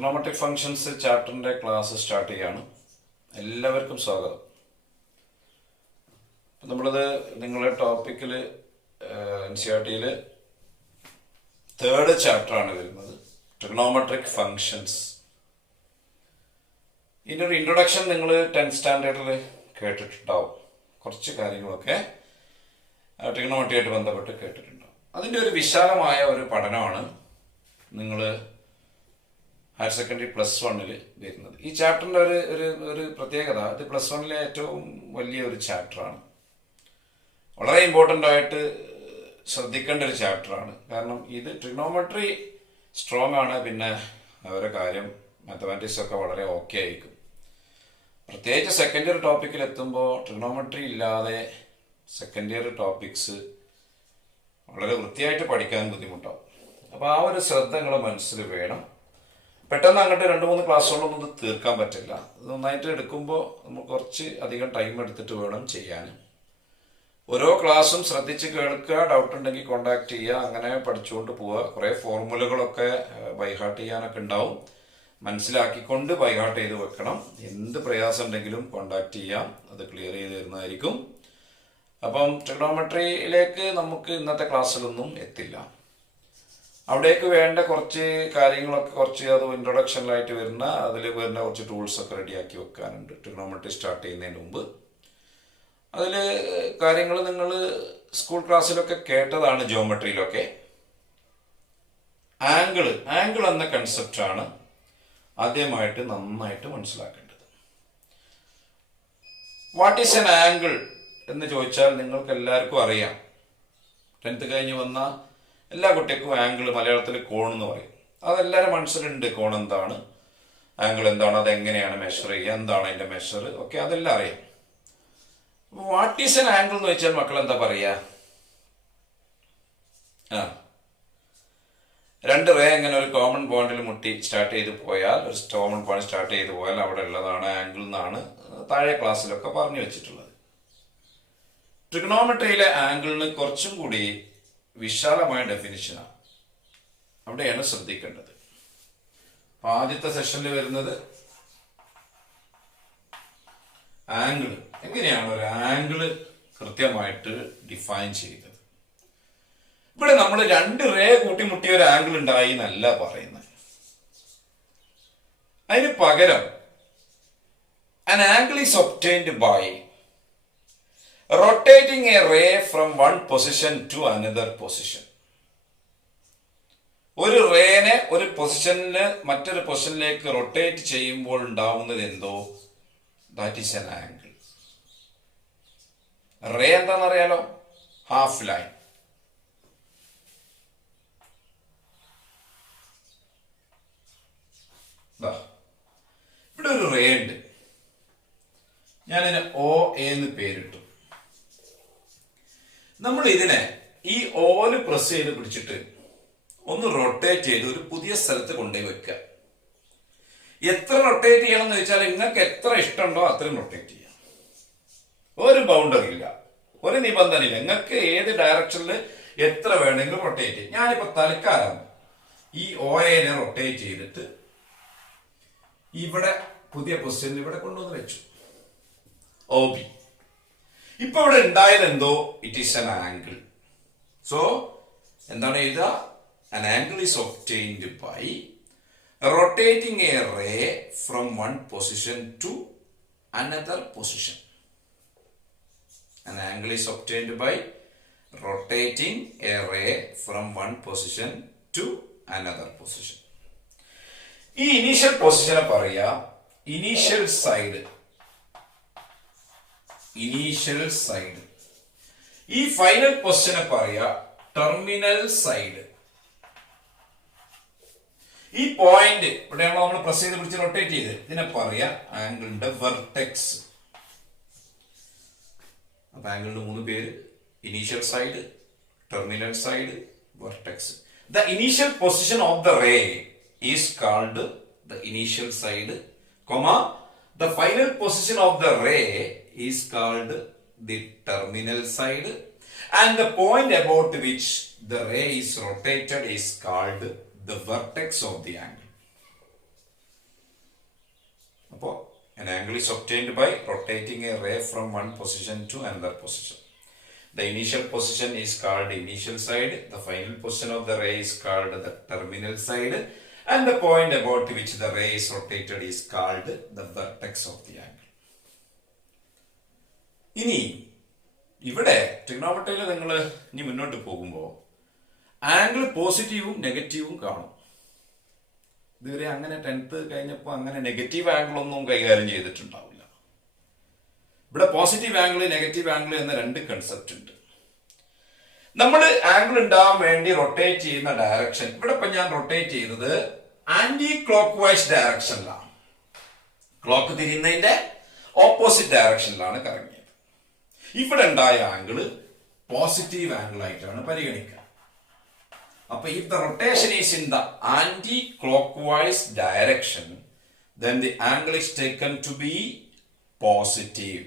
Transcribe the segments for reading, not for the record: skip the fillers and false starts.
Trigonometric functions ചാപ്റ്ററിൻ്റെ class start ചെയ്യാണ്. എല്ലാവർക്കും സ്വാഗതം. നമ്മളത് നിങ്ങളുടെ ടോപ്പിക്കിൽ NCERT തേർഡ് ചാപ്റ്ററാണ് വരുന്നത്, ട്രിഗണോമെട്രിക് ഫങ്ഷൻസ്. ഇതിൻ്റെ ഒരു ഇൻട്രൊഡക്ഷൻ നിങ്ങൾ 10th സ്റ്റാൻഡേർഡിൽ കേട്ടിട്ടുണ്ടാവും. കുറച്ച് കാര്യങ്ങളൊക്കെ ട്രിഗണോമെട്രിയായിട്ട് ബന്ധപ്പെട്ട് കേട്ടിട്ടുണ്ടാവും. അതിൻ്റെ ഒരു വിശാലമായ ഒരു പഠനമാണ് നിങ്ങൾ ഹയർ സെക്കൻഡറി +1 വരുന്നത്. ഈ ചാപ്റ്ററിൻ്റെ ഒരു പ്രത്യേകത, ഇത് +1 ഏറ്റവും വലിയ ഒരു ചാപ്റ്ററാണ്. വളരെ ഇമ്പോർട്ടൻ്റ് ആയിട്ട് ശ്രദ്ധിക്കേണ്ട ഒരു ചാപ്റ്ററാണ്. കാരണം ഇത് ട്രിഗണോമെട്രി സ്ട്രോങ് ആണ്, പിന്നെ അവരുടെ കാര്യം മാത്തമാറ്റിക്സ് ഒക്കെ വളരെ ഓക്കെ ആയിരിക്കും. പ്രത്യേകിച്ച് സെക്കൻഡ് ഇയർ ടോപ്പിക്കിൽ എത്തുമ്പോൾ ട്രിഗണോമെട്രി ഇല്ലാതെ സെക്കൻഡ് ഇയർ ടോപ്പിക്സ് വളരെ വൃത്തിയായിട്ട് പഠിക്കാൻ ബുദ്ധിമുട്ടാവും. അപ്പോൾ ആ ഒരു ശ്രദ്ധ നിങ്ങളുടെ മനസ്സിൽ വേണം. പെട്ടെന്ന് അങ്ങോട്ട് 2-3 ക്ലാസ്സുകളൊന്നും ഇത് തീർക്കാൻ പറ്റില്ല. ഇത് നന്നായിട്ട് എടുക്കുമ്പോൾ നമ്മൾ കുറച്ച് അധികം ടൈം എടുത്തിട്ട് വേണം ചെയ്യാൻ. ഓരോ ക്ലാസ്സും ശ്രദ്ധിച്ച് കേൾക്കുക, ഡൗട്ട് ഉണ്ടെങ്കിൽ കോണ്ടാക്ട് ചെയ്യുക, അങ്ങനെ പഠിച്ചുകൊണ്ട് പോവുക. കുറേ ഫോർമുലകളൊക്കെ ബൈഹാർട്ട് ചെയ്യാനൊക്കെ ഉണ്ടാവും, മനസ്സിലാക്കിക്കൊണ്ട് ബൈഹാർട്ട് ചെയ്ത് വെക്കണം. എന്ത് പ്രയാസം ഉണ്ടെങ്കിലും കോണ്ടാക്ട് ചെയ്യാം, അത് ക്ലിയർ ചെയ്ത് തരുന്നതായിരിക്കും. അപ്പം ട്രിഗണോമെട്രിയിലേക്ക് നമുക്ക് ഇന്നത്തെ ക്ലാസ്സിലൊന്നും എത്തില്ല. അവിടേക്ക് വേണ്ട കുറച്ച് കാര്യങ്ങളൊക്കെ അത് ഇൻട്രൊഡക്ഷനിലായിട്ട് വരുന്ന അതിൽ വരുന്ന കുറച്ച് ടൂൾസൊക്കെ റെഡിയാക്കി വെക്കാനുണ്ട് ട്രിഗണോമെട്രി സ്റ്റാർട്ട് ചെയ്യുന്നതിന് മുമ്പ്. അതിൽ കാര്യങ്ങൾ നിങ്ങൾ സ്കൂൾ ക്ലാസ്സിലൊക്കെ കേട്ടതാണ്, ജിയോമെട്രിയിലൊക്കെ. ആംഗിൾ എന്ന കൺസെപ്റ്റാണ് ആദ്യമായിട്ട് നന്നായിട്ട് മനസ്സിലാക്കേണ്ടത്. വാട്ട് ഈസ് എൻ ആംഗിൾ എന്ന് ചോദിച്ചാൽ നിങ്ങൾക്ക് എല്ലാവർക്കും അറിയാം. 10th കഴിഞ്ഞ് വന്ന എല്ലാ കുട്ടികൾക്കും ആംഗിൾ മലയാളത്തിൽ കോൺ എന്ന് പറയും. അതെല്ലാവരും മനസ്സിലുണ്ട്. കോൺ എന്താണ്, ആംഗിൾ എന്താണ്, അതെങ്ങനെയാണ് മെഷർ ചെയ്യുക, എന്താണ് അതിൻ്റെ മെഷർ, ഒക്കെ അതെല്ലാം അറിയാം. വാട്ട് ഈസ് എൻ ആംഗിൾ എന്ന് വെച്ചാൽ മക്കൾ എന്താ പറയുക? രണ്ട് റേ ഇങ്ങനെ ഒരു കോമൺ പോയിന്റിൽ മുട്ടി സ്റ്റാർട്ട് ചെയ്ത് പോയാൽ, ഒരു കോമൺ പോയിന്റ് സ്റ്റാർട്ട് ചെയ്ത് പോയാൽ അവിടെ ഉള്ളതാണ് ആംഗിൾ എന്നാണ് താഴെ ക്ലാസ്സിലൊക്കെ പറഞ്ഞു വെച്ചിട്ടുള്ളത്. ട്രിഗണോമെട്രിയിലെ ആംഗിളിന് കുറച്ചും കൂടി വിശാലമായ ഡെഫിനിഷനാണ്. അവിടെയാണ് ശ്രദ്ധിക്കേണ്ടത്. ആദ്യത്തെ സെഷനിൽ വരുന്നത് ആംഗിൾ. എങ്ങനെയാണ് ഒരു ആംഗിള് കൃത്യമായിട്ട് ഡിഫൈൻ ചെയ്തത്? ഇവിടെ നമ്മൾ 2 റേ കൂട്ടിമുട്ടിയ ഒരു ആംഗിൾ ഉണ്ടായി എന്നല്ല പറയുന്നത്. അതിന് പകരം an angle is obtained by rotating a ray from one position to another position. ഒരു റേനെ ഒരു പൊസിഷനില് മറ്റൊരു പൊസിഷനിലേക്ക് റൊട്ടേറ്റ് ചെയ്യുമ്പോൾ ഉണ്ടാവുന്നത് എന്തോ, that is an angle. Ray എന്താണെന്നറിയാലോ? Half line. ഇവിടെ ഒരു റേ ഉണ്ട്. ഞാനിതിന് OA എന്ന് പേരിട്ടു. നമ്മൾ ഇതിനെ ഈ ഓല് പ്രസ് ചെയ്ത് പിടിച്ചിട്ട് ഒന്ന് റൊട്ടേറ്റ് ചെയ്ത് ഒരു പുതിയ സ്ഥലത്ത് കൊണ്ടുപോയി വെക്കുക. എത്ര റൊട്ടേറ്റ് ചെയ്യണം എന്ന് വെച്ചാൽ നിങ്ങൾക്ക് എത്ര ഇഷ്ടമുണ്ടോ അത്രയും റൊട്ടേറ്റ് ചെയ്യാം. ഒരു ബൗണ്ടറി ഇല്ല, ഒരു നിബന്ധന ഇല്ല. നിങ്ങൾക്ക് ഏത് ഡയറക്ഷനിൽ എത്ര വേണമെങ്കിലും റൊട്ടേറ്റ് ചെയ്യും. ഞാനിപ്പോ തൽക്കാലം ഈ OAനെ റൊട്ടേറ്റ് ചെയ്തിട്ട് ഇവിടെ പുതിയ പൊസിഷനിൽ ഇവിടെ കൊണ്ടുവന്ന് വെച്ചു, OB. ഇപ്പൊ ഇവിടെ ഉണ്ടായത് എന്തോ, it is an angle. So എന്താണ് എഴുതുക? an angle is obtained by rotating a ray from one position to another position. An angle is obtained by rotating a ray from one position to another position. ഈ initial പൊസിഷനെ പറയാ initial side. ഈ final പൊസിഷനെ പറയാ terminal side. ഈ point ഇവിടെയാണോ നമ്മൾ press ചെയ്ത് പിടിച്ച് rotate ചെയ്ത്, ഇതിനെ പറയാ ആംഗിളിന്റെ വെർട്ടെക്സ്. അപ്പൊ ആംഗിളിന്റെ 3 പേര്: initial side, terminal side, vertex. The initial position of the ray is called the initial side, the final position of the ray is called the terminal side, and the point about which the ray is rotated is called the vertex of the angle. angle is obtained by rotating a ray from one position to another position. The initial position is called initial side, the final position of the ray is called the terminal side, and the point about which the ray is rotated is called the vertex of the angle. ഇനി ഇവിടെ ട്രിഗണോമെട്രിയിൽ നിങ്ങൾ ഇനി മുന്നോട്ട് പോകുമ്പോൾ angle പോസിറ്റീവും നെഗറ്റീവും കാണും. ഇതുവരെ അങ്ങനെ 10th കഴിഞ്ഞപ്പോൾ അങ്ങനെ നെഗറ്റീവ് ആംഗിൾ ഒന്നും കൈകാര്യം ചെയ്തിട്ടുണ്ടാവില്ല. ഇവിടെ പോസിറ്റീവ് ആംഗിൾ നെഗറ്റീവ് ആംഗിൾ എന്ന 2 കൺസെപ്റ്റ് ഉണ്ട്. നമ്മൾ ആംഗിൾ ഉണ്ടാവാൻ വേണ്ടി റൊട്ടേറ്റ് ചെയ്യുന്ന ഡയറക്ഷൻ, ഇവിടെ ഇപ്പൊ ഞാൻ റൊട്ടേറ്റ് ചെയ്തത് ആന്റി ക്ലോക്ക് വൈസ് ഡയറക്ഷനിലാണ്. ക്ലോക്ക് തിരിയുന്നതിന്റെ ഓപ്പോസിറ്റ് ഡയറക്ഷനിലാണ് കറങ്ങിയത്. ഇവിടെ ഉണ്ടായ ആംഗിള് പോസിറ്റീവ് ആംഗിൾ ആയിട്ടാണ് പരിഗണിക്കുക. അപ്പൊ if the rotation is in the anti-clockwise direction, then the angle is taken to be positive.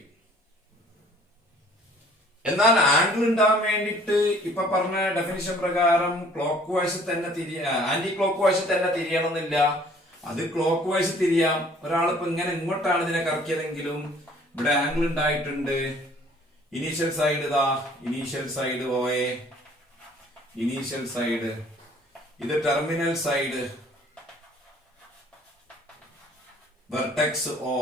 എന്നാൽ ആംഗിൾ ഉണ്ടാകാൻ വേണ്ടിയിട്ട് ഇപ്പൊ പറഞ്ഞ ഡെഫിനിഷൻ പ്രകാരം ക്ലോക്ക് വൈസ് തന്നെ ആന്റി ക്ലോക്ക് വൈസ് തന്നെ തിരിയണമെന്നില്ല. അത് ക്ലോക്ക് വൈസ് തിരിയാം. ഒരാളിപ്പോ ഇങ്ങനെ ഇങ്ങോട്ടാണ് ഇതിനെ കറക്കിയതെങ്കിലും ഇവിടെ ആംഗിൾ ഉണ്ടായിട്ടുണ്ട്. ഇനീഷ്യൽ സൈഡ് ഇതാ, ഇനീഷ്യൽ സൈഡ് ഓയെ, ഇനീഷ്യൽ സൈഡ്, ഇത് ടെർമിനൽ സൈഡ്, വെർട്ടെക്സ് ഓ,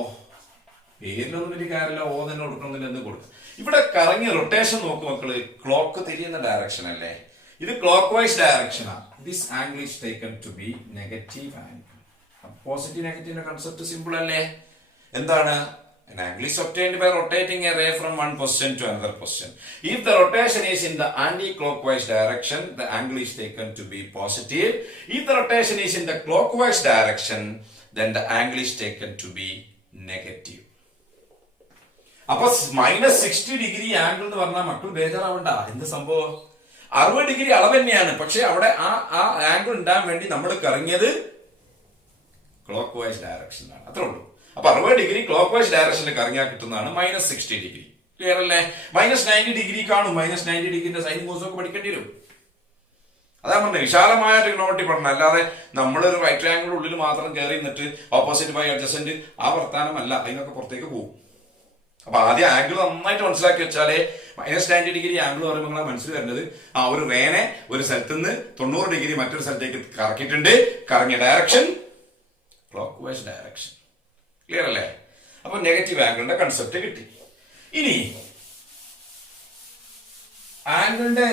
പേരിലൊന്നും വലിയ കാര്യമില്ല, ഓ തന്നെ കൊടുക്കണമെന്നില്ല, എന്ന് കൊടുക്കും. ഇവിടെ കറങ്ങി റൊട്ടേഷൻ നോക്ക് മക്കള്, ക്ലോക്ക് തിരിയുന്ന ഡയറക്ഷൻ അല്ലേ, ഇത് ക്ലോക്ക് വൈസ് ഡയറക്ഷനാണ്. This angle is taken to be negative angle. Positive നെഗറ്റീവിന്റെ കൺസെപ്റ്റ് സിമ്പിൾ അല്ലേ? എന്താണ്? An angle is obtained by rotating a ray from one position to another position. If the rotation is in the anti-clockwise direction, the angle is taken to be positive. If the rotation is in the clockwise direction, then the angle is taken to be negative. അപ്പൊ -60° angle എന്ന് പറഞ്ഞാൽ മക്കൾ ബേജാറാവണ്ട. എന്ത് സംഭവം? 60° അളവ് തന്നെയാണ്, പക്ഷെ അവിടെ ആ ആംഗിൾ ഉണ്ടാകാൻ വേണ്ടി നമ്മൾ കറങ്ങിയത് ക്ലോക്ക് വൈസ് ഡയറക്ഷനിലാണ്. അത്രേ ഉള്ളൂ. അപ്പൊ 60° ക്ലോക്ക് വൈസ് ഡയറക്ഷനിൽ കറങ്ങിയാൽ കിട്ടുന്നതാണ് -60°. ക്ലിയർ അല്ലേ? -90° കാണും. -90°ന്റെ സൈനും കോസും ഒക്കെ പഠിക്കേണ്ടി വരും. അതാ പറഞ്ഞത്, വിശാലമായ ട്രിഗണോമെട്രി പഠനം. അല്ലാതെ നമ്മളൊരു റൈറ്റ് ആംഗിൾ ഉള്ളിൽ മാത്രം കയറി നിന്നിട്ട് ഓപ്പോസിറ്റ് ബൈ അഡ്ജസന്റ് ആ വർത്താനമല്ല, അതിനൊക്കെ പുറത്തേക്ക് പോകും. അപ്പൊ ആദ്യം ആംഗിൾ നന്നായിട്ട് മനസ്സിലാക്കി വെച്ചാലേ -90° ആംഗിൾ പറയുമ്പോൾ നിങ്ങളെ മനസ്സിൽ വരുന്നത് ആ ഒരു റേനെ ഒരു സ്ഥലത്ത് നിന്ന് 90° മറ്റൊരു സ്ഥലത്തേക്ക് കറക്കിയിട്ടുണ്ട്. കറങ്ങിയ direction clockwise direction. Clear അല്ലേ? അപ്പൊ നെഗറ്റീവ് ആംഗിളിന്റെ കൺസെപ്റ്റ് കിട്ടി. ഇനി ആംഗിളിന്റെ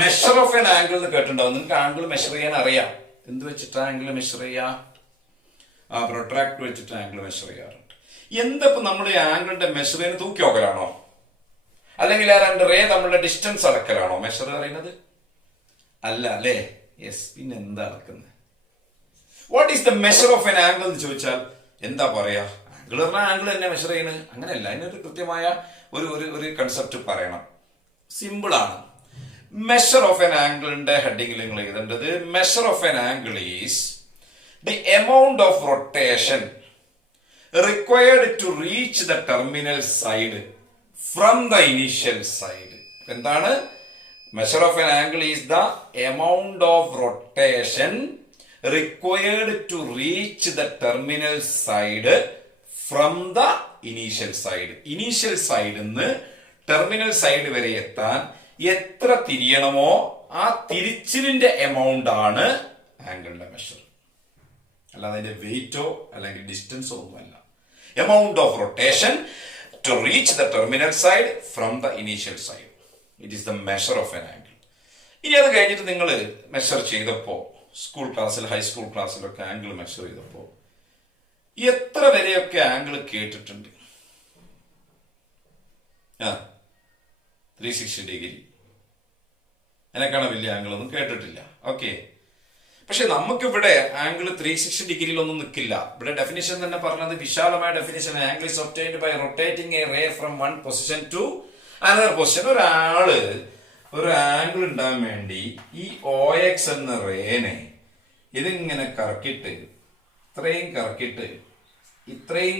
മെഷർ ഓഫ് എൻ ആംഗിൾ എന്ന് കേട്ടിട്ടുണ്ടാവും. നിങ്ങൾക്ക് ആംഗിൾ മെഷർ ചെയ്യാൻ അറിയാം. എന്ത് വെച്ചിട്ട് ആംഗിൾ മെഷർ ചെയ്യാ? പ്രൊട്രാക്ട് വെച്ചിട്ട് ആംഗിൾ മെഷർ ചെയ്യാറുണ്ട്. എന്തപ്പോ നമ്മുടെ ആംഗിളിന്റെ മെഷർ ചെയ്യുന്നത്? തൂക്കി നോക്കലാണോ? അല്ലെങ്കിൽ ആ 2 റേ നമ്മളുടെ ഡിസ്റ്റൻസ് അളക്കലാണോ മെഷർ പറയുന്നത്? അല്ല അല്ലേ? യെസ്. പിന്നെ എന്താ അളക്കുന്നത്? What is the measure of an angle എന്ന് ചോദിച്ചാൽ എന്താ പറയാ? ആംഗിൾ പറഞ്ഞാൽ ആംഗിൾ തന്നെ മെഷർ ചെയ്യുന്നത് അങ്ങനെയല്ല. അതിനൊരു കൃത്യമായ ഒരു കൺസെപ്റ്റ് പറയണം. സിമ്പിൾ ആണ്. മെഷർ ഓഫ് എൻ ആംഗിളിന്റെ ഹെഡിങ്ങിൽ നിങ്ങൾ എഴുതേണ്ടത് measure of an angle is the amount of rotation required to reach the terminal side from the initial side. എന്താണ്? measure of an angle is the amount of rotation required to reach the terminal side from the initial side. initial side നിന്ന് terminal side വരെ എത്താൻ എത്ര തിരിയണമോ ആ തിരിച്ചിലിന്റെ amount ആണ് ആംഗിളിന്റെ measure. അല്ലാതെ അതിന്റെ വെയിറ്റോ അല്ലെങ്കിൽ ഡിസ്റ്റൻസോ ഒന്നുമല്ല. amount of rotation to reach the terminal side from the initial side. It is the measure of an angle. ഇനി അത് കഴിഞ്ഞിട്ട് നിങ്ങൾ മെഷർ ചെയ്തപ്പോ സ്കൂൾ ക്ലാസ്സിൽ ഹൈസ്കൂൾ ക്ലാസ്സിലൊക്കെ ആംഗിൾ മെഷർ ചെയ്തപ്പോ എത്ര വരെയൊക്കെ ആംഗിൾ കേട്ടിട്ടുണ്ട്? 360°. അതിനേക്കാണ് വലിയ ആംഗിൾ ഒന്നും കേട്ടിട്ടില്ല. ഓക്കെ. പക്ഷെ നമുക്കിവിടെ ആംഗിൾ 360°ഒന്നും നിൽക്കില്ല. ഇവിടെ ഡെഫിനിഷൻ തന്നെ പറഞ്ഞത് വിശാലമായ definition. Angle is obtained by rotating a ray from one position to another position. ഒരാള് ഒരു ആംഗിൾ ഉണ്ടാകാൻ വേണ്ടി ഈ OX എന്ന റേനെ ഇതിങ്ങനെ കറക്കിട്ട് ഇത്രയും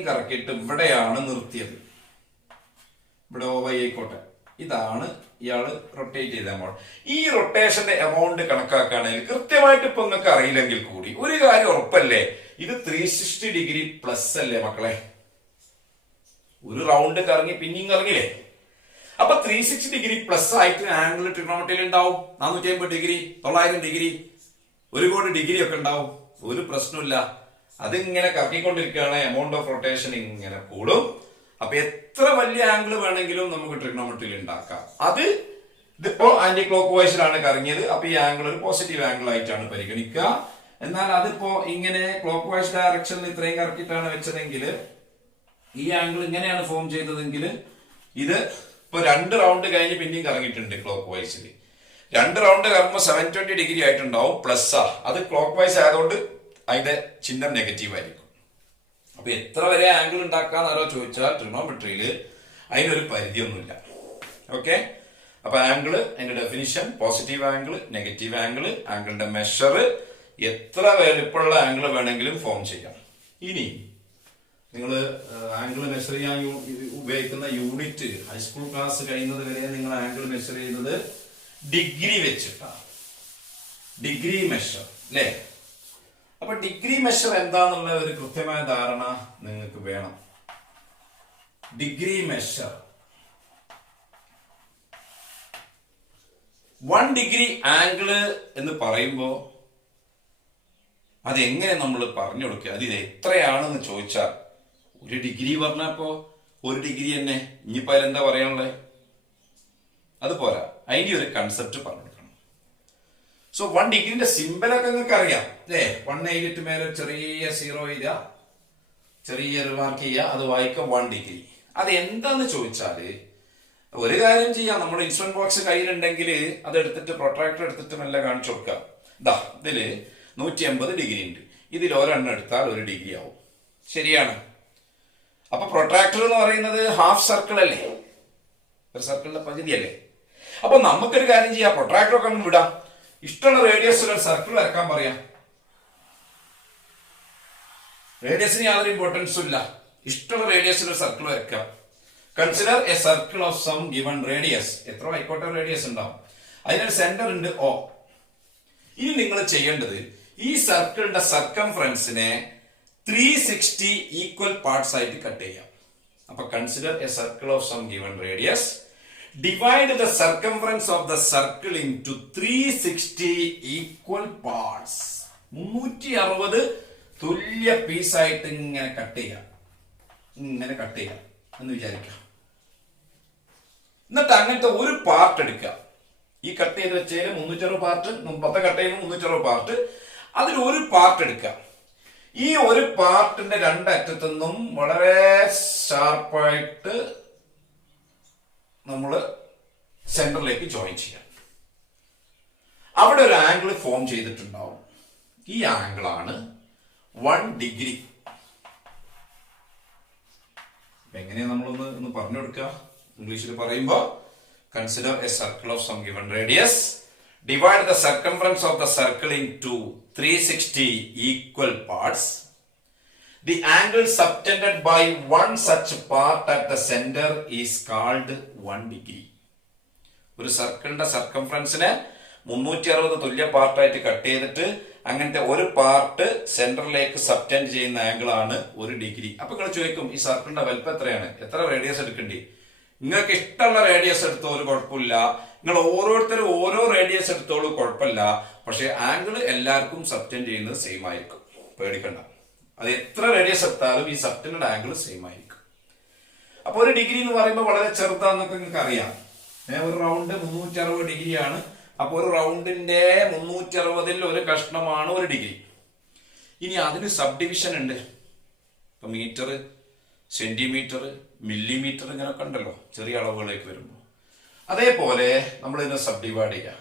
കറക്കിട്ട് ഇവിടെയാണ് നിർത്തിയത്. ഇവിടെ OY ആയിക്കോട്ടെ, ഇതാണ് ഇയാള് റൊട്ടേറ്റ് ചെയ്ത എമൗണ്ട്. ഈ റൊട്ടേഷന്റെ എമൗണ്ട് കണക്കാക്കുകയാണെങ്കിൽ കൃത്യമായിട്ട് ഇപ്പൊ നിങ്ങൾക്ക് അറിയില്ലെങ്കിൽ കൂടി ഒരു കാര്യം ഉറപ്പല്ലേ, ഇത് 360 ഡിഗ്രി പ്ലസ് അല്ലേ മക്കളെ? ഒരു റൗണ്ട് കറങ്ങി പിന്നെയും കറങ്ങില്ലേ? അപ്പൊ 360 ഡിഗ്രി പ്ലസ് ആയിട്ട് ആംഗിൾ ട്രിഗണോമെട്രിയിൽ ഉണ്ടാവും. 450 ഡിഗ്രി, 900 ഡിഗ്രി, 1 കോടി ഡിഗ്രി ഒക്കെ ഉണ്ടാവും. ഒരു പ്രശ്നമില്ല. അതിങ്ങനെ കറക്കിക്കൊണ്ടിരിക്കുകയാണ്. എമൗണ്ട് ഓഫ് റൊട്ടേഷൻ ഇങ്ങനെ കൂടും. അപ്പൊ എത്ര വലിയ ആംഗിൾ വേണമെങ്കിലും നമുക്ക് ട്രിഗണോമെട്രിയിൽ ഉണ്ടാക്കാം. ഇതിപ്പോ ആന്റി ക്ലോക്ക് വൈസിലാണ് കറങ്ങിയത്. അപ്പൊ ഈ ആംഗിൾ ഒരു പോസിറ്റീവ് ആംഗിൾ ആയിട്ടാണ് പരിഗണിക്കുക. എന്നാൽ അതിപ്പോ ഇങ്ങനെ ക്ലോക്ക് വൈസ് ഡയറക്ഷനിൽ ഇത്രയും കറക്കിയിട്ടാണ് വെച്ചതെങ്കിൽ, ഈ ആംഗിൾ ഇങ്ങനെയാണ് ഫോം ചെയ്തതെങ്കിൽ, ഇത് ഇപ്പൊ 2 റൗണ്ട് കഴിഞ്ഞ് പിന്നെയും കറങ്ങിയിട്ടുണ്ട് ക്ലോക്ക് വൈസിൽ. 2 റൗണ്ട് കറങ്ങുമ്പോൾ 720 ഡിഗ്രി ആയിട്ടുണ്ടാവും. പ്ലസ് അത് ക്ലോക്ക് വൈസ് ആയതുകൊണ്ട് അതിന്റെ ചിഹ്നം നെഗറ്റീവ് ആയിരിക്കും. അപ്പൊ എത്ര വരെ ആംഗിൾ ഉണ്ടാക്കാന്നാരോ ചോദിച്ചാൽ ട്രിഗണോമെട്രിയിൽ അതിനൊരു പരിധിയൊന്നുമില്ല. ഓക്കെ, അപ്പൊ ആംഗിള്, അതിന്റെ definition, positive angle, negative angle, ആംഗിളിന്റെ മെഷർ, എത്ര വലിപ്പമുള്ള ആംഗിൾ വേണമെങ്കിലും ഫോം ചെയ്യാം. ഇനി നിങ്ങൾ ആംഗിൾ മെഷർ ചെയ്യാൻ ഉപയോഗിക്കുന്ന യൂണിറ്റ്, ഹൈസ്കൂൾ ക്ലാസ് കഴിയുന്നത് വരെ നിങ്ങൾ ആംഗിൾ മെഷർ ചെയ്യുന്നത് ഡിഗ്രി വെച്ചിട്ടാണ്. ഡിഗ്രി മെഷർ അല്ലേ? അപ്പൊ ഡിഗ്രി മെഷർ എന്താന്നുള്ള ഒരു കൃത്യമായ ധാരണ നിങ്ങൾക്ക് വേണം. ഡിഗ്രി മെഷർ 1 ഡിഗ്രി ആംഗിള് എന്ന് പറയുമ്പോ അതെങ്ങനെ നമ്മൾ പറഞ്ഞു കൊടുക്കുക? അത് എത്രയാണെന്ന് ചോദിച്ചാൽ 1 ഡിഗ്രി പറഞ്ഞപ്പോ 1 ഡിഗ്രി തന്നെ. ഇനിയിപ്പോ അതിലെന്താ പറയാനുള്ളത്? അത് പോരാ, അതിന്റെ ഒരു കൺസെപ്റ്റ് പറഞ്ഞു കൊടുക്കണം. സോ 1 ഡിഗ്രിന്റെ സിമ്പലൊക്കെ നിങ്ങൾക്ക് അറിയാം അല്ലേ? 1 എഴുതിട്ട് മേലെ ചെറിയ 0 എഴുതുക, ചെറിയ റിമാർക്ക് ചെയ്യുക, അത് വായിക്കാം 1 ഡിഗ്രി. അത് എന്താന്ന് ചോദിച്ചാല് ഒരു കാര്യം ചെയ്യാം. നമ്മുടെ ഇൻസ്ട്രുമെന്റ് ബോക്സ് കയ്യിലുണ്ടെങ്കിൽ അത് എടുത്തിട്ട് പ്രൊട്രാക്ടർ എടുത്തിട്ട് മെല്ലെ കാണിച്ചു കൊടുക്കാം. ഇതില് 180 ഡിഗ്രി ഉണ്ട്. ഇതിൽ ഒരെണ്ണം എടുത്താൽ 1 ഡിഗ്രി ആവും. ശരിയാണ്. അപ്പൊ പ്രൊട്രാക്ടർ എന്ന് പറയുന്നത് ഹാഫ് സർക്കിൾ അല്ലേ? ഒരു സർക്കിളിന്റെ പകുതി അല്ലേ? അപ്പൊ നമുക്കൊരു കാര്യം ചെയ്യാം, പ്രൊട്രാക്ടർ ഒക്കെ അങ്ങ് വിടാം. ഇഷ്ടമുള്ള റേഡിയസിൽ ഒരു സർക്കിൾ വരക്കാൻ പറയാം. റേഡിയസിന് യാതൊരു ഇമ്പോർട്ടൻസും ഇല്ല. ഇഷ്ടമുള്ള റേഡിയസിൽ ഒരു സർക്കിൾ വരക്കാം. Consider a circle of some given radius. എത്ര ആയിക്കോട്ടെ റേഡിയസ് ഉണ്ടാവും. അതിനൊരു സെന്റർ ഉണ്ട് O. ഇനി നിങ്ങൾ ചെയ്യേണ്ടത് ഈ സർക്കിളിന്റെ സർക്കംഫറൻസിനെ 360 ഈക്വൽ പാർട്സ് ആയിട്ട് കട്ട് ചെയ്യാം. അപ്പൊ consider a circle of some given radius, divide the circumference of the circle into 360 equal parts. 360 തുല്യ പീസായിട്ട് ഇങ്ങനെ കട്ട് ചെയ്യാം. ഇങ്ങനെ കട്ട് ചെയ്യാം എന്ന് വിചാരിക്കാം. എന്നിട്ട് അങ്ങനത്തെ ഒരു പാർട്ട് എടുക്കുക. ഈ കട്ട് ചെയ്ത് വെച്ചതിൽ 360 പാർട്ട്, മുമ്പത്തെ കട്ട് ചെയ്യുമ്പോൾ 360 പാർട്ട്, അതിൽ ഒരു പാർട്ട് എടുക്കുക. ഈ ഒരു പാർട്ടിന്റെ 2 അറ്റത്തു നിന്നും വളരെ ഷാർപ്പായിട്ട് നമ്മൾ സെന്ററിലേക്ക് ജോയിൻ ചെയ്യാം. അവിടെ ഒരു ആംഗിൾ ഫോം ചെയ്തിട്ടുണ്ടാവും. ഈ ആംഗിൾ ആണ് 1 ഡിഗ്രി. എങ്ങനെയാ നമ്മളൊന്ന് പറഞ്ഞു കൊടുക്കുക? ഇംഗ്ലീഷിൽ പറയുമ്പോ consider a circle of some given radius, divide the circumference of the circle into 360 equal parts. The angle subtended by one such part at the centre is called 1 degree. ഒരു സർക്കിളിന്റെ സർക്കംഫറൻസിനെ 360 തുല്യ പാർട്ടായിട്ട് കട്ട് ചെയ്തിട്ട് അങ്ങനത്തെ ഒരു പാർട്ട് സെന്ററിലേക്ക് subtend ചെയ്യുന്ന ആംഗിൾ ആണ് 1 ഡിഗ്രി. അപ്പൊ നിങ്ങൾ ചോദിക്കും, ഈ സർക്കിളിന്റെ വലുപ്പം എത്രയാണ്? എത്ര റേഡിയസ് എടുക്കണ്ടേ? നിങ്ങൾക്ക് ഇഷ്ടമുള്ള റേഡിയസ് എടുത്തോ, ഒരു കുഴപ്പമില്ല. നിങ്ങൾ ഓരോരുത്തരും ഓരോ റേഡിയസ് എടുത്തോളൂ, കുഴപ്പമില്ല. പക്ഷെ ആംഗിൾ എല്ലാവർക്കും സബ്റ്റൻഡ് ചെയ്യുന്നത് സെയിം ആയിരിക്കും. പേടിക്കണ്ട, അത് എത്ര റേഡിയസ് എടുത്താലും ഈ സബ്റ്റൻഡ് ആംഗിൾ സെയിം ആയിരിക്കും. അപ്പൊ 1 ഡിഗ്രി എന്ന് പറയുമ്പോൾ വളരെ ചെറുതാന്നൊക്കെ നിങ്ങൾക്ക് അറിയാം. ഒരു റൗണ്ട് 360 ഡിഗ്രിയാണ്. അപ്പൊ ഒരു റൗണ്ടിന്റെ 360ൽ ഒരു കഷ്ണമാണ് 1 ഡിഗ്രി. ഇനി അതിന് സബ് ഡിവിഷൻ ഉണ്ട്. ഇപ്പൊ മീറ്റർ, സെന്റിമീറ്റർ, മില്ലിമീറ്റർ ഇങ്ങനെയൊക്കെ ഉണ്ടല്ലോ ചെറിയ അളവുകളിലേക്ക് വരുമ്പോൾ. അതേപോലെ നമ്മൾ ഇതിനെ സബ് ഡിവൈഡ് ചെയ്യാം.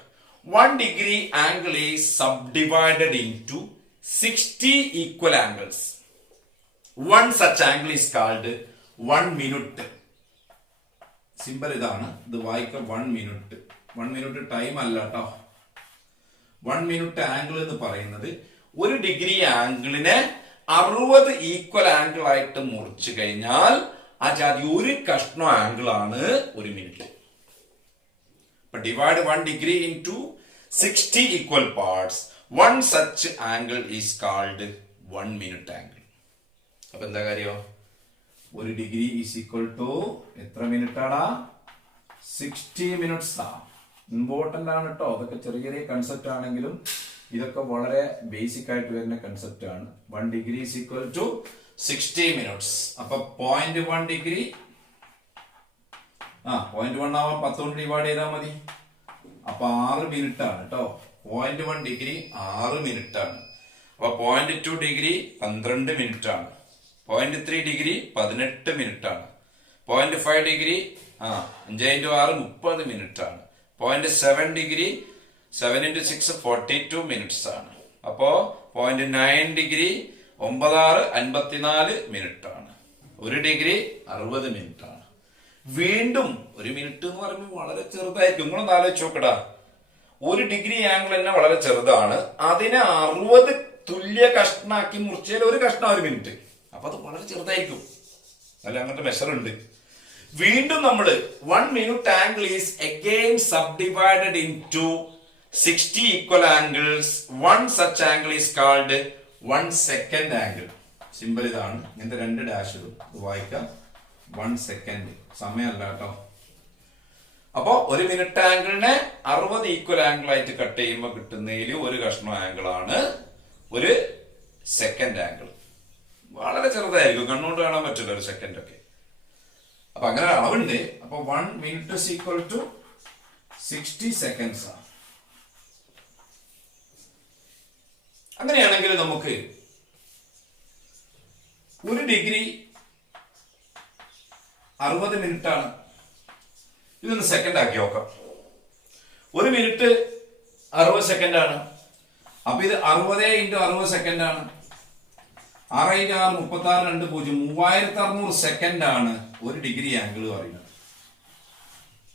1 degree angle is sub divided into 60 equal angles. One such angle is called 1 minute. Simple ഇതാണ്. ഇത് വായിക്കാം 1 മിനിറ്റ്. 1 മിനിറ്റ് ടൈം അല്ല കേട്ടോ. 1 മിനിറ്റ് ആംഗിൾ എന്ന് പറയുന്നത് 1 ഡിഗ്രി ആംഗിളിനെ 60 ഈക്വൽ ആംഗിൾ ആയിട്ട് മുറിച്ചു കഴിഞ്ഞാൽ ആ ജാതി ഒരു കഷ്ണം ആംഗിൾ ആണ് 1 minute. Divide 1 degree into 60 equal parts. One such angle is called 1 minute angle. അപ്പൊ എന്താ കാര്യം? 1 ഡിഗ്രി ഈസ് ഈക്വൽ ടു എത്ര മിനിറ്റ് ആടാ? 60 മിനിറ്റ്സ് ആ. ഇമ്പോർട്ടന്റ് ആണ് കേട്ടോ. അതൊക്കെ ചെറിയ ചെറിയ കൺസെപ്റ്റ് ആണെങ്കിലും ഇതൊക്കെ വളരെ ബേസിക് ആയിട്ട് വരുന്ന കൺസെപ്റ്റ് ആണ്. 1 degree is equal to 60 minutes. അപ്പൊ 0.1 ഡിഗ്രി 0.1 ആവാൻ 10 കൊണ്ട് ഡിവൈഡ് ചെയ്താൽ മതി. അപ്പൊ 6 മിനിറ്റ് ആണ് കേട്ടോ. 0.1 ഡിഗ്രി 6 മിനിറ്റ് ആണ്. അപ്പൊ 0.2 ഡിഗ്രി 12 മിനിറ്റ് ആണ്. 0.3 ഡിഗ്രി 18 മിനിറ്റ് ആണ്. 0.5 ഡിഗ്രി 5 × 6 30 മിനിറ്റ് ആണ്. 0.7 ഡിഗ്രി 7 × 6 42 മിനിറ്റ്സ് ആണ്. അപ്പോ 0.9 ഡിഗ്രി 9 × 6 54 മിനിറ്റ് ആണ്. 1 ഡിഗ്രി 60 മിനിറ്റ് ആണ്. വീണ്ടും 1 മിനിറ്റ് എന്ന് പറയുമ്പോൾ വളരെ ചെറുതായിരിക്കും. നിങ്ങളൊന്ന് ആലോചിച്ച് നോക്കടാ. 1 ഡിഗ്രി ആംഗിൾ തന്നെ വളരെ ചെറുതാണ്. അതിനെ 60 തുല്യ കഷ്ണാക്കി മുറിച്ചാൽ 1 കഷ്ണം 1 മിനിറ്റ്. അപ്പൊ അത് വളരെ ചെറുതായിരിക്കും. അല്ല, അങ്ങനത്തെ മെഷർ ഉണ്ട്. വീണ്ടും നമ്മൾ 1 minute angle is again subdivided into 60 equal angles. 1 such angle is called 1 second angle. Simple ഇതാണ്. ഇങ്ങനത്തെ 2 ഡാഷ് ഇടും. വായിക്കാം. 1 സെക്കൻഡ് സമയമല്ല കേട്ടോ. അപ്പോ 1 മിനിറ്റ് ആംഗിളിനെ 60 ഈക്വൽ ആംഗിൾ ആയിട്ട് കട്ട് ചെയ്യുമ്പോൾ കിട്ടുന്നതിൽ 1 കഷ്ണം ആംഗിൾ ആണ് 1 സെക്കൻഡ് ആംഗിൾ. വളരെ ചെറുതായിരിക്കും, കണ്ണുകൊണ്ട് കാണാൻ പറ്റില്ല 1 സെക്കൻഡ് ഒക്കെ. അപ്പൊ അങ്ങനെ അളവുണ്ട്. അപ്പൊ 1 minute is equal to 60 seconds ആണ്. അങ്ങനെയാണെങ്കിൽ നമുക്ക് 1 ഡിഗ്രി 60 മിനിറ്റ് ആണ്. ഇതൊന്ന് സെക്കൻഡ് ആക്കി നോക്കാം. 1 മിനിറ്റ് 60 സെക്കൻഡ് ആണ്. അപ്പൊ ഇത് 60 × 60 സെക്കൻഡ് ആണ്. 6 × 6 36 2 0 3600 സെക്കൻഡ് ആണ് 1 ഡിഗ്രി ആംഗിൾ പറയുന്നത്.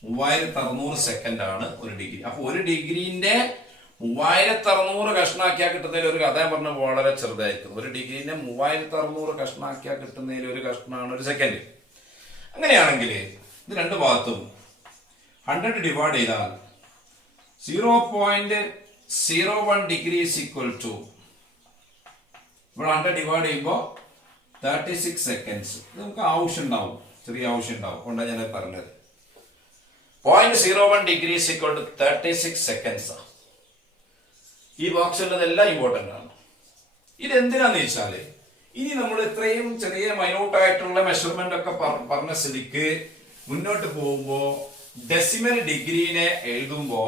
3600 സെക്കൻഡ് ആണ് 1 ഡിഗ്രി. അപ്പൊ 1 ഡിഗ്രീന്റെ 3600 കഷ്ണാക്കിയാൽ കിട്ടുന്നതിൽ ഒരു കഥ പറഞ്ഞ വളരെ ചെറുതായിരിക്കും. 1 ഡിഗ്രീന്റെ 3600 കഷ്ണാക്കിയാൽ കിട്ടുന്നതിൽ 1 കഷ്ണമാണ് 1 സെക്കൻഡ്. അങ്ങനെയാണെങ്കിൽ ഇത് 2 ഭാഗത്തും 100 ഡിവൈഡ് ചെയ്താൽ 0.01 ഡിഗ്രി ഈസ് ഈക്വൽ ടു, ഇവിടെ 100 ഡിവൈഡ് ചെയ്യുമ്പോൾ 36 സെക്കൻഡ്സ്. നമുക്ക് ആവശ്യം ഉണ്ടാവും, ചെറിയ ആവശ്യം ഉണ്ടാവും. അതുകൊണ്ടാണ് ഞാൻ പറഞ്ഞത്. 0.01 degree is equal to 36 seconds. ഈ ബോക്സിലുള്ളതെല്ലാം ഇമ്പോർട്ടന്റ് ആണ്. ഇതെന്തിനാന്ന് വെച്ചാല് ഇനി നമ്മൾ ഇത്രയും ചെറിയ മൈന്യൂട്ട് ആയിട്ടുള്ള മെഷർമെന്റ് ഒക്കെ പറഞ്ഞ സ്ഥിതിക്ക് മുന്നോട്ട് പോകുമ്പോ ഡെസിമൽ ഡിഗ്രീനെ എഴുതുമ്പോ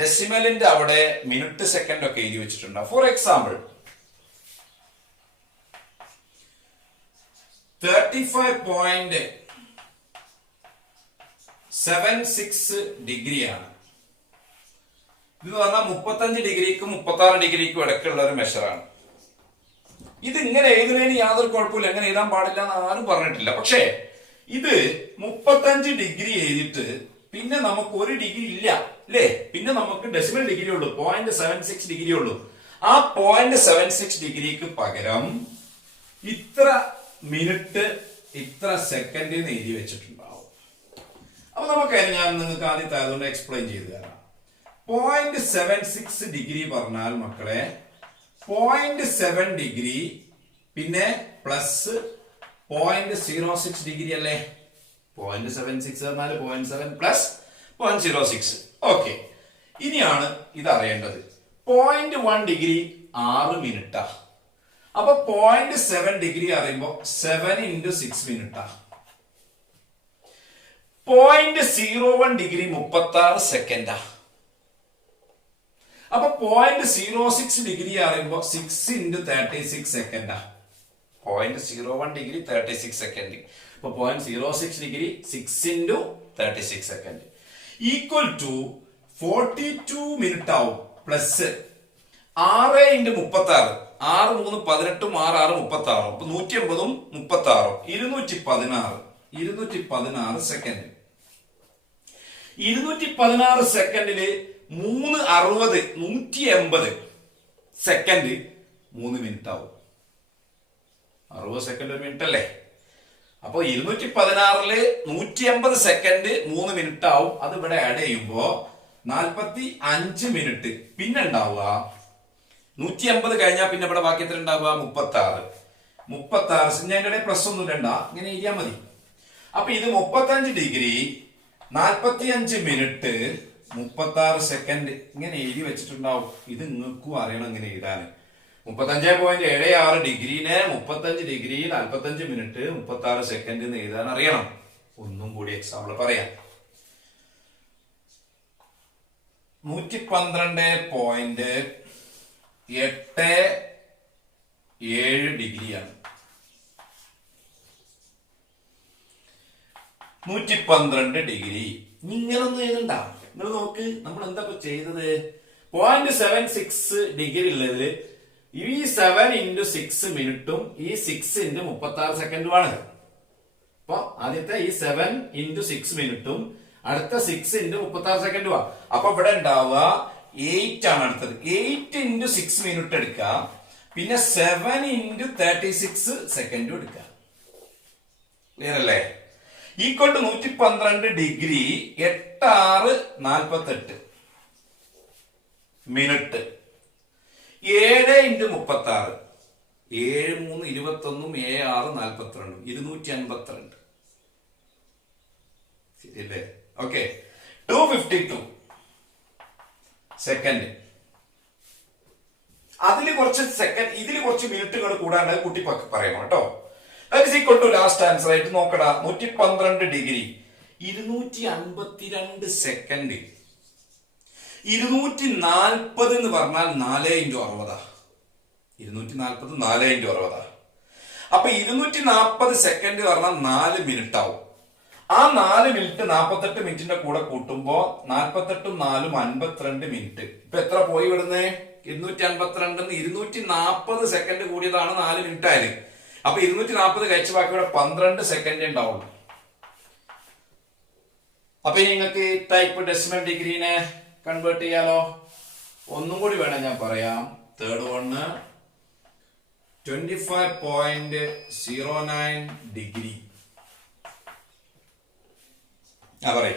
ഡെസിമലിന്റെ അവിടെ മിനിറ്റ് സെക്കൻഡ് ഒക്കെ എഴുതി വെച്ചിട്ടുണ്ട്. ഫോർ എക്സാമ്പിൾ 35.76 ഡിഗ്രിയാണ്. ഇത് പറഞ്ഞാൽ 35 ഡിഗ്രിക്കും 36 ഡിഗ്രിക്കും ഇടയ്ക്കുള്ള ഒരു മെഷറാണ്. ഇത് ഇങ്ങനെ എഴുതുന്നതിന് യാതൊരു കുഴപ്പമില്ല, എങ്ങനെ എഴുതാൻ പാടില്ല എന്ന് ആരും പറഞ്ഞിട്ടില്ല. പക്ഷേ ഇത് 35 ഡിഗ്രി എഴുതിയിട്ട് പിന്നെ നമുക്ക് 1 ഡിഗ്രി ഇല്ല അല്ലേ? പിന്നെ നമുക്ക് ഡെസിമൽ ഡിഗ്രി ഉള്ളൂ, 0.76 ഡിഗ്രി ഉള്ളൂ. ആ 0.76 ഡിഗ്രിക്ക് പകരം ഇത്ര മിനിറ്റ് ഇത്ര സെക്കൻഡ് എഴുതി വെച്ചിട്ടുണ്ടാവും. അപ്പൊ നമുക്ക് ഞാൻ നിങ്ങൾക്ക് ആദ്യത്തെ അതുകൊണ്ട് എക്സ്പ്ലെയിൻ ചെയ്തു തരാം. 0.76 ഡിഗ്രി പറഞ്ഞാൽ മക്കളെ 0.7 ഡിഗ്രി പിന്നെ പ്ലസ് 0.06 ഡിഗ്രി അല്ലേ? 0.76 പറഞ്ഞാൽ 0.7 പ്ലസ് 0.06. ഓക്കെ, ഇനിയാണ് ഇത് അറിയേണ്ടത്. 0.1 ഡിഗ്രി 6 മിനിറ്റാ. അപ്പൊ 0.7 ഡിഗ്രി അറിയുമ്പോ 7 × 6 മിനിറ്റാ. 0.01 ഡിഗ്രി 36 സെക്കൻഡാ. അപ്പൊ 0.06 ഡിഗ്രി അറിയുമ്പോ 6 × 36 സെക്കൻഡാ. 0.01 ഡിഗ്രി 36 സെക്കൻഡ്. അപ്പൊ 0.06 degree 6 × 36 second equal to 42 minute ആവും. പ്ലസ് 6 × 36, 6 3 18, 6 6 36, അപ്പൊ 180 36, 216 സെക്കൻഡ്. 216 സെക്കൻഡില് 360 180 സെക്കൻഡ് 3 മിനിറ്റ് ആവും. 60 സെക്കൻഡ് 1 മിനിറ്റ് അല്ലേ? അപ്പൊ 216 180 സെക്കൻഡ് 3 മിനിറ്റ് ആവും. അത് ഇവിടെ ആഡ് ചെയ്യുമ്പോ 45 മിനിറ്റ്. പിന്നെ ഉണ്ടാവുക 150 കഴിഞ്ഞാൽ പിന്നെ ഇവിടെ ബാക്കി എത്ര ഉണ്ടാവുക? 36. 36 ഞാൻ ഇവിടെ പ്ലസ് ഒന്നും ഇടണ്ട, ഇങ്ങനെ എഴുതിയാൽ മതി. അപ്പൊ ഇത് 35 ഡിഗ്രി 45 മിനിറ്റ് 36 സെക്കൻഡ് ഇങ്ങനെ എഴുതി വെച്ചിട്ടുണ്ടാവും. ഇത് നിങ്ങൾക്കും അറിയണം ഇങ്ങനെ എഴുതാൻ. 35.76 ഡിഗ്രീനെ 35 ഡിഗ്രി 45 മിനിറ്റ് 36 സെക്കൻഡ് എന്ന് എഴുതാൻ അറിയണം. ഒന്നും കൂടി എക്സാമ്പിൾ പറയാം. 112.87 ഡിഗ്രിയാണ്. 112 ഡിഗ്രി ഇങ്ങനൊന്നും എഴുതണ്ട. നിങ്ങൾ നോക്ക്, നമ്മൾ എന്താ ചെയ്തത്? 0.76 ഡിഗ്രി ഉള്ളതിൽ ഈ 7 × 6 മിനിറ്റും ഈ 6 × 36 സെക്കൻഡുമാണ്. അപ്പൊ ആദ്യത്തെ ഈ 7 × 6 മിനിറ്റും അടുത്ത 6 × 36 സെക്കൻഡുമാണ്. അപ്പൊ ഇവിടെ ഉണ്ടാവുക 8 ആണ് അടുത്തത്. 8 × 6 മിനിറ്റ് എടുക്കുക, പിന്നെ 7 × 36 സെക്കൻഡും എടുക്കുക. ക്ലിയർ അല്ലേ? Equal to 112 degree 8648 minute. 7 × 36 7 3 21 7 6 42 252. ശരിയല്ലേ? ഓക്കെ. 252 സെക്കൻഡ്. അതില് കുറച്ച് സെക്കൻഡ്, ഇതില് കുറച്ച് മിനിറ്റുകൾ കൂടാണ്ട് കൂട്ടി പറയണം കേട്ടോ. ലാസ്റ്റ് ആൻസർ ആയിട്ട് നോക്കടാ. 112 ഡിഗ്രി 252 സെക്കൻഡ്. 240 എന്ന് പറഞ്ഞാൽ 4 × 60. 240 4 × 60. അപ്പൊ 240 സെക്കൻഡ് പറഞ്ഞാൽ 4 മിനിറ്റ് ആവും. ആ 4 മിനിറ്റ് 48 മിനിറ്റിന്റെ കൂടെ കൂട്ടുമ്പോ 48 4 52 മിനിറ്റ്. ഇപ്പൊ എത്ര പോയി വിടുന്നേ? 252 240 സെക്കൻഡ് കൂടിയതാണ് 4 മിനിറ്റ് ആയത്. അപ്പൊ 240 കഴിച്ച് ബാക്കി ഇവിടെ 12 സെക്കൻഡ് ഉണ്ടാവുള്ളൂ. അപ്പൊ നിങ്ങൾക്ക് ടൈപ്പ് ഡെസിമൽ ഡിഗ്രീനെ കൺവേർട്ട് ചെയ്യാലോ. ഒന്നും കൂടി വേണം ഞാൻ പറയാം. Third one 25.09 degree. പറയേ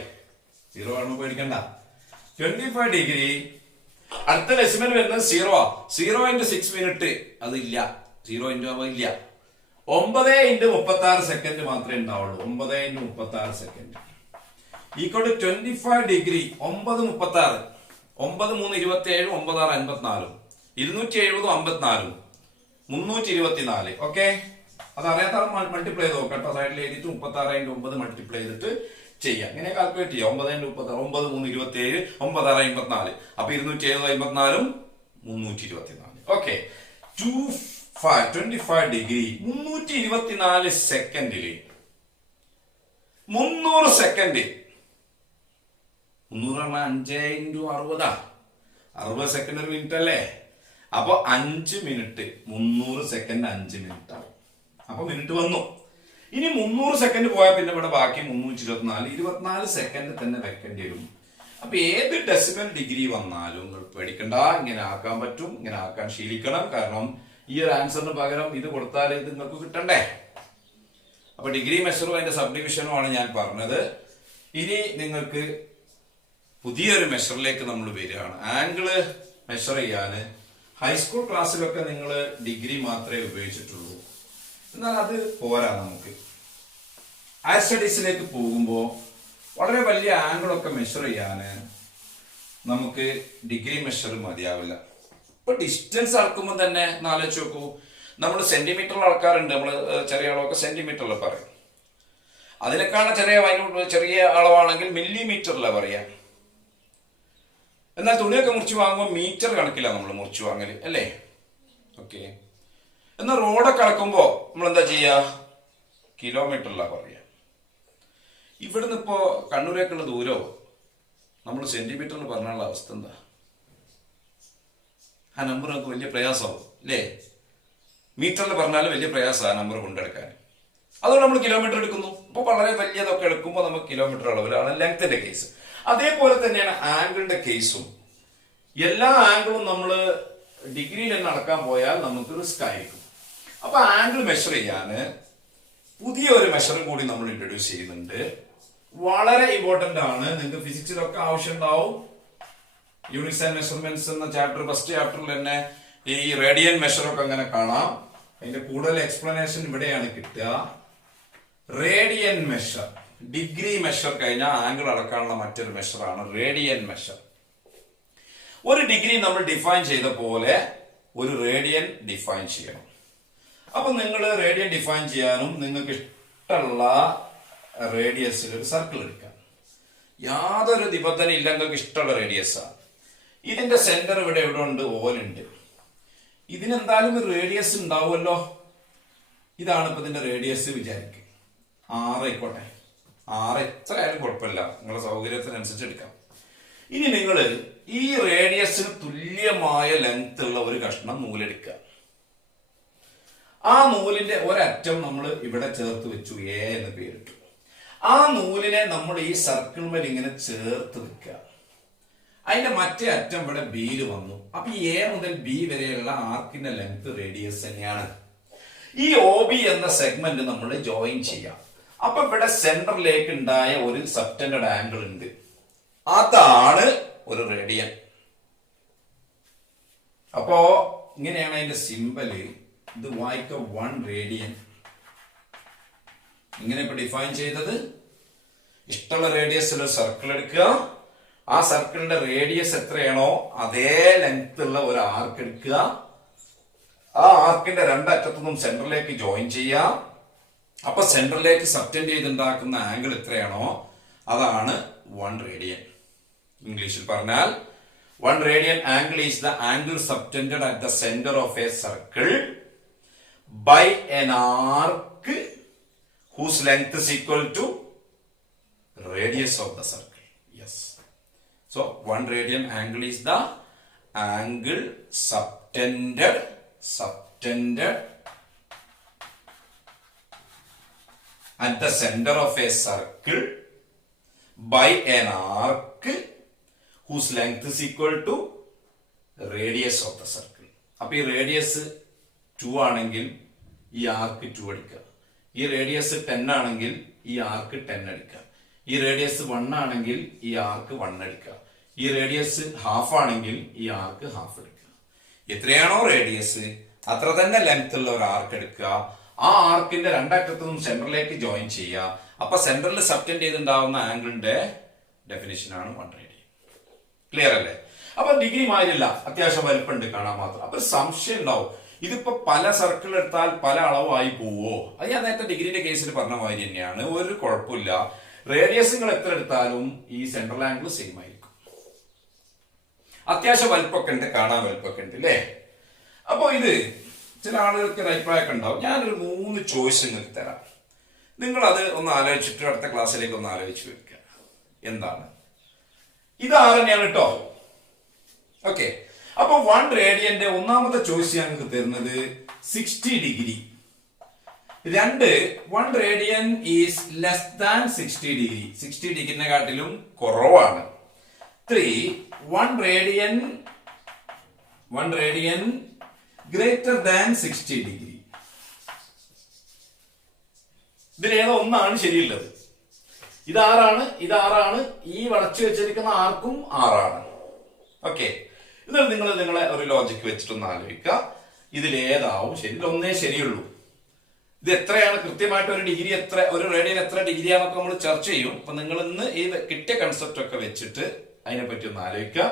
0 ആണെന്ന് പേടിക്കണ്ട. 25 ഡിഗ്രി. അടുത്ത ഡെസിമൽ വരുന്നത് 0. 0 × 6 മിനിറ്റ് അതില്ല. 0 × ഇല്ല. 9 × 36 സെക്കൻഡ് മാത്രമേ ഉണ്ടാവുള്ളൂ. 9 × 36 second equal to 25 degree 9 36 9 3 27 9 6 54 270 54 324. Okay, അത് അറിയാത്ത മൾട്ടിപ്ലൈ ചെയ്ത് നോക്കട്ടോ. സൈഡിൽ എഴുതിയിട്ട് 36 × 9 മൾട്ടിപ്ലൈ ചെയ്തിട്ട് ചെയ്യാം. ഇങ്ങനെ കാൽക്കുലേറ്റ് ചെയ്യാം. 9 × 36 9 3 27 9 6 54. അപ്പൊ 270 54 324. ഓക്കെ. 25 degree 324 സെക്കൻഡില് 300 second. 300 5 × 60 60 സെക്കൻഡ് ഒരു മിനിറ്റ് അല്ലേ? അപ്പൊ 5 മിനിറ്റ് 300 സെക്കൻഡ് 5 മിനിറ്റ് ആവും. അപ്പൊ മിനിറ്റ് വന്നു. ഇനി 300 സെക്കൻഡ് പോയാൽ പിന്നെ ഇവിടെ ബാക്കി 324 24 സെക്കൻഡ് തന്നെ വെക്കേണ്ടി വരും. അപ്പൊ ഏത് ഡെസിമൽ ഡിഗ്രി വന്നാലും നിങ്ങൾ പേടിക്കണ്ട, ഇങ്ങനെ ആക്കാൻ പറ്റും. ഇങ്ങനെ ആക്കാൻ ശീലിക്കണം. കാരണം ഈ ഒരു ആൻസറിന് പകരം ഇത് കൊടുത്താൽ ഇത് നിങ്ങൾക്ക് കിട്ടണ്ടേ. അപ്പൊ ഡിഗ്രി മെഷറും അതിന്റെ സബ് ഡിവിഷനും ആണ് ഞാൻ പറഞ്ഞത്. ഇനി നിങ്ങൾക്ക് പുതിയൊരു മെഷറിലേക്ക് നമ്മൾ വരികയാണ്. ആംഗിള് മെഷർ ചെയ്യാന് ഹൈസ്കൂൾ ക്ലാസ്സിലൊക്കെ നിങ്ങൾ ഡിഗ്രി മാത്രമേ ഉപയോഗിച്ചിട്ടുള്ളൂ. എന്നാൽ അത് പോരാ. നമുക്ക് ഹയർ സ്റ്റഡീസിലേക്ക് പോകുമ്പോൾ വളരെ വലിയ ആംഗിളൊക്കെ മെഷർ ചെയ്യാന് നമുക്ക് ഡിഗ്രി മെഷർ മതിയാവില്ല. ഇപ്പൊ ഡിസ്റ്റൻസ് അളക്കുമ്പോൾ തന്നെ ആലോചിച്ച് നോക്കൂ. നമ്മൾ സെന്റിമീറ്ററിൽ അളക്കാറുണ്ട്. നമ്മൾ ചെറിയ അളവൊക്കെ സെന്റിമീറ്ററിൽ പറയും. അതിനേക്കാൾ ചെറിയ അളവാണെങ്കിൽ മില്ലിമീറ്ററിലാണ് പറയാം. എന്നാൽ തുണിയൊക്കെ മുറിച്ച് വാങ്ങുമ്പോൾ മീറ്റർ കണക്കിലാണ് നമ്മൾ മുറിച്ച് വാങ്ങല് അല്ലേ? ഓക്കെ. എന്നാൽ റോഡൊക്കെ അളക്കുമ്പോൾ നമ്മൾ എന്താ ചെയ്യുക? കിലോമീറ്ററിലാണ് പറയാ. ഇവിടുന്ന് ഇപ്പോ കണ്ണൂരേക്കുള്ള ദൂരോ നമ്മൾ സെന്റിമീറ്ററിൽ പറഞ്ഞുള്ള അവസ്ഥ എന്താ? ആ നമ്പർ നമുക്ക് വലിയ പ്രയാസമാവും അല്ലേ? മീറ്ററിൽ പറഞ്ഞാലും വലിയ പ്രയാസമാണ് ആ നമ്പർ കൊണ്ടെടുക്കാൻ. അതുകൊണ്ട് നമ്മൾ കിലോമീറ്റർ എടുക്കുന്നു. ഇപ്പോൾ വളരെ വലിയതൊക്കെ എടുക്കുമ്പോൾ നമുക്ക് കിലോമീറ്റർ അളവിലാണ് ലെങ്ത്തിന്റെ കേസ്. അതേപോലെ തന്നെയാണ് ആംഗിളിന്റെ കേസും. എല്ലാ ആംഗിളും നമ്മൾ ഡിഗ്രിയിൽ തന്നെ അളക്കാൻ പോയാൽ നമുക്ക് റിസ്ക് ആയിരിക്കും. അപ്പൊ ആംഗിൾ മെഷർ ചെയ്യാന് പുതിയ ഒരു മെഷറും കൂടി നമ്മൾ ഇൻട്രൊഡ്യൂസ് ചെയ്യുന്നുണ്ട്. വളരെ ഇമ്പോർട്ടന്റ് ആണ്. നിങ്ങൾക്ക് ഫിസിക്സിലൊക്കെ ആവശ്യം ഉണ്ടാവും. യൂണിറ്റ്സ് ആൻഡ് മെഷർമെന്റ്സ് എന്ന ചാപ്റ്റർ ഫസ്റ്റ് ചാപ്റ്ററിൽ തന്നെ ഈ റേഡിയൻ മെഷറൊക്കെ അങ്ങനെ കാണാം. അതിന്റെ കൂടുതൽ എക്സ്പ്ലനേഷൻ ഇവിടെയാണ് കിട്ടുക. റേഡിയൻ മെഷർ, ഡിഗ്രി മെഷർ കഴിഞ്ഞാൽ ആംഗിൾ അളക്കാനുള്ള മറ്റൊരു മെഷറാണ് റേഡിയൻ മെഷർ. ഒരു ഡിഗ്രി നമ്മൾ ഡിഫൈൻ ചെയ്ത പോലെ ഒരു റേഡിയൻ ഡിഫൈൻ ചെയ്യണം. അപ്പൊ നിങ്ങൾ റേഡിയൻ ഡിഫൈൻ ചെയ്യാനും നിങ്ങൾക്ക് ഇഷ്ടമുള്ള റേഡിയസിൽ ഒരു സർക്കിൾ എടുക്കാം. യാതൊരു നിബന്ധന ഇല്ല, നിങ്ങൾക്ക് ഇഷ്ടമുള്ള റേഡിയസാണ്. ഇതിന്റെ സെന്റർ ഇവിടെ എവിടെ ഉണ്ട്? ഓലുണ്ട്. ഇതിനെന്തായാലും ഒരു റേഡിയസ് ഉണ്ടാവുമല്ലോ. ഇതാണ് ഇപ്പൊ ഇതിന്റെ റേഡിയസ് വിചാരിക്കും. 6 ആയിക്കോട്ടെ, 6 എത്ര ആയാലും കുഴപ്പമില്ല, നിങ്ങളുടെ സൗകര്യത്തിനനുസരിച്ച് എടുക്കാം. ഇനി നിങ്ങൾ ഈ റേഡിയസിന് തുല്യമായ ലെങ്ത് ഉള്ള ഒരു കഷ്ണം നൂലെടുക്കുക. ആ നൂലിന്റെ ഒരറ്റം നമ്മൾ ഇവിടെ ചേർത്ത് വെച്ചു, എ എന്ന് പേരിട്ടു. ആ നൂലിനെ നമ്മൾ ഈ സർക്കിൾ മേൽ ഇങ്ങനെ ചേർത്ത് വെക്കുക. അതിന്റെ മറ്റേ അറ്റം ഇവിടെ ബിയിൽ വന്നു. അപ്പൊ ഈ എ മുതൽ ബി വരെയുള്ള ആർക്കിന്റെ ലെങ്ത് റേഡിയസ് തന്നെയാണ്. ഈ ഒ ബി എന്ന സെഗ്മെന്റ് നമ്മൾ ജോയിൻ ചെയ്യാം. അപ്പൊ ഇവിടെ സെന്ററിലേക്ക് ഉണ്ടായ ഒരു സബ്ടെൻഡഡ് ആംഗിൾ ഉണ്ട്, അതാണ് ഒരു റേഡിയൻ. അപ്പോ ഇങ്ങനെയാണ് അതിന്റെ സിമ്പല്. ഇത് വായിക്ക 1 റേഡിയൻ. ഇങ്ങനെ ഇപ്പൊ ഡിഫൈൻ ചെയ്തത്. ഇഷ്ടമുള്ള റേഡിയസിൽ ഒരു സർക്കിൾ എടുക്കുക. ആ സർക്കിളിന്റെ റേഡിയസ് എത്രയാണോ അതേ ലെങ്ത് ഉള്ള ഒരു ആർക്ക് എടുക്കുക. ആ ആർക്കിന്റെ രണ്ടറ്റത്തുനിന്നും സെന്ററിലേക്ക് ജോയിൻ ചെയ്യാം. അപ്പൊ സെന്ററിലേക്ക് സബ്റ്റെൻഡ് ചെയ്തുണ്ടാക്കുന്ന ആംഗിൾ എത്രയാണോ അതാണ് 1 റേഡിയൻ. ഇംഗ്ലീഷിൽ പറഞ്ഞാൽ 1 radian angle is the angle subtended at the centre of a circle by an arc whose length is equal to radius of the circle. Yes. So 1 radian angle is the angle subtended at the center of a circle by an arc whose length is equal to radius of the circle. അപ്പോൾ ഈ radius 2 ആണെങ്കിൽ ഈ ആർക്ക് 2 എടുക്കുക. ഈ radius 10 ആണെങ്കിൽ ഈ ആർക്ക് 10 എടുക്കുക. ഈ റേഡിയസ് 1 ആണെങ്കിൽ ഈ ആർക്ക് 1 എടുക്കുക. ഈ റേഡിയസ് ഹാഫ് ആണെങ്കിൽ ഈ ആർക്ക് ഹാഫ് എടുക്കുക. എത്രയാണോ റേഡിയസ് അത്ര തന്നെ ലെങ്ത് ഉള്ള ഒരു ആർക്ക് എടുക്കുക. ആ ആർക്കിന്റെ രണ്ടറ്റത്തുനിന്നും സെന്ററിലേക്ക് ജോയിൻ ചെയ്യുക. അപ്പൊ സെന്ററിൽ സബ്റ്റെൻഡ് ചെയ്തുണ്ടാവുന്ന ആംഗിളിന്റെ ഡെഫിനിഷൻ ആണ് 1 റേഡിയൻ. ക്ലിയർ അല്ലേ? അപ്പൊ ഡിഗ്രി മാറില്ല, അത്യാവശ്യം വലിപ്പമുണ്ട് കാണാൻ മാത്രം. അപ്പൊ ഒരു സംശയം ഉണ്ടാവും, ഇതിപ്പോ പല സർക്കിൾ എടുത്താൽ പല അളവായി പോവോ? അത് ഞാൻ നേരത്തെ ഡിഗ്രിന്റെ കേസിൽ പറഞ്ഞ മാതിരി തന്നെയാണ്, ഒരു കുഴപ്പമില്ല. റേഡിയസുകൾ എത്ര എടുത്താലും ഈ സെൻട്രൽ ആംഗിൾ സെയിം ആയിരിക്കും. അത്യാവശ്യം വലിപ്പമൊക്കെ ഉണ്ട്, കാണാൻ വലിപ്പമൊക്കെ ഉണ്ട് അല്ലേ? അപ്പൊ ഇത് ചില ആളുകൾക്ക് ഒരു അഭിപ്രായമൊക്കെ ഉണ്ടാവും. ഞാനൊരു 3 ചോയ്സ് നിങ്ങൾക്ക് തരാം. നിങ്ങൾ അത് ഒന്ന് ആലോചിച്ചിട്ട് അടുത്ത ക്ലാസ്സിലേക്ക് ഒന്ന് ആലോചിച്ച് വെക്കുക. എന്താണ് ഇത്? 6 തന്നെയാണ് കേട്ടോ. ഓക്കെ. അപ്പൊ 1 റേഡിയന്റെ ഒന്നാമത്തെ ചോയ്സ് ഞാൻ നിങ്ങൾക്ക് തരുന്നത് 60 degree. 2, 1 radian is less than 60 degree. 60 ഡിഗ്രിനെ കാട്ടിലും കുറവാണ്. 3, 1 റേഡിയൻ ഗ്രേറ്റർ ദാൻ 60 ഡിഗ്രി. ഇതിലേതോ ഒന്നാണ് ശരിയുള്ളത്. ഇത് 6ആണ്, ഇത് 6ആണ്. ഈ വളച്ചു വെച്ചിരിക്കുന്ന ആർക്കും 6ആണ്. ഓക്കെ. ഇത് നിങ്ങളെ ഒരു ലോജിക്ക് വെച്ചിട്ടൊന്ന് ആലോചിക്കുക. ഇതിലേതാവും ശരി? ഒന്നേ ശരിയുള്ളൂ. ഇത് എത്രയാണ് കൃത്യമായിട്ട് ഒരു ഡിഗ്രി എത്ര, ഒരു റേഡിയൻ എത്ര ഡിഗ്രിയാന്നൊക്കെ നമ്മൾ ചർച്ച ചെയ്യും. അപ്പൊ നിങ്ങൾ ഇന്ന് ഈ കിട്ടിയ കൺസെപ്റ്റ് ഒക്കെ വെച്ചിട്ട് അതിനെപ്പറ്റി ഒന്ന് ആലോചിക്കുക.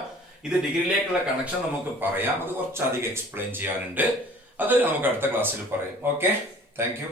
ഇത് ഡിഗ്രിയിലേക്കുള്ള കണക്ഷൻ നമുക്ക് പറയാം. അത് കുറച്ചധികം എക്സ്പ്ലെയിൻ ചെയ്യാനുണ്ട്. അത് നമുക്ക് അടുത്ത ക്ലാസ്സിൽ പറയാം. Okay, thank you.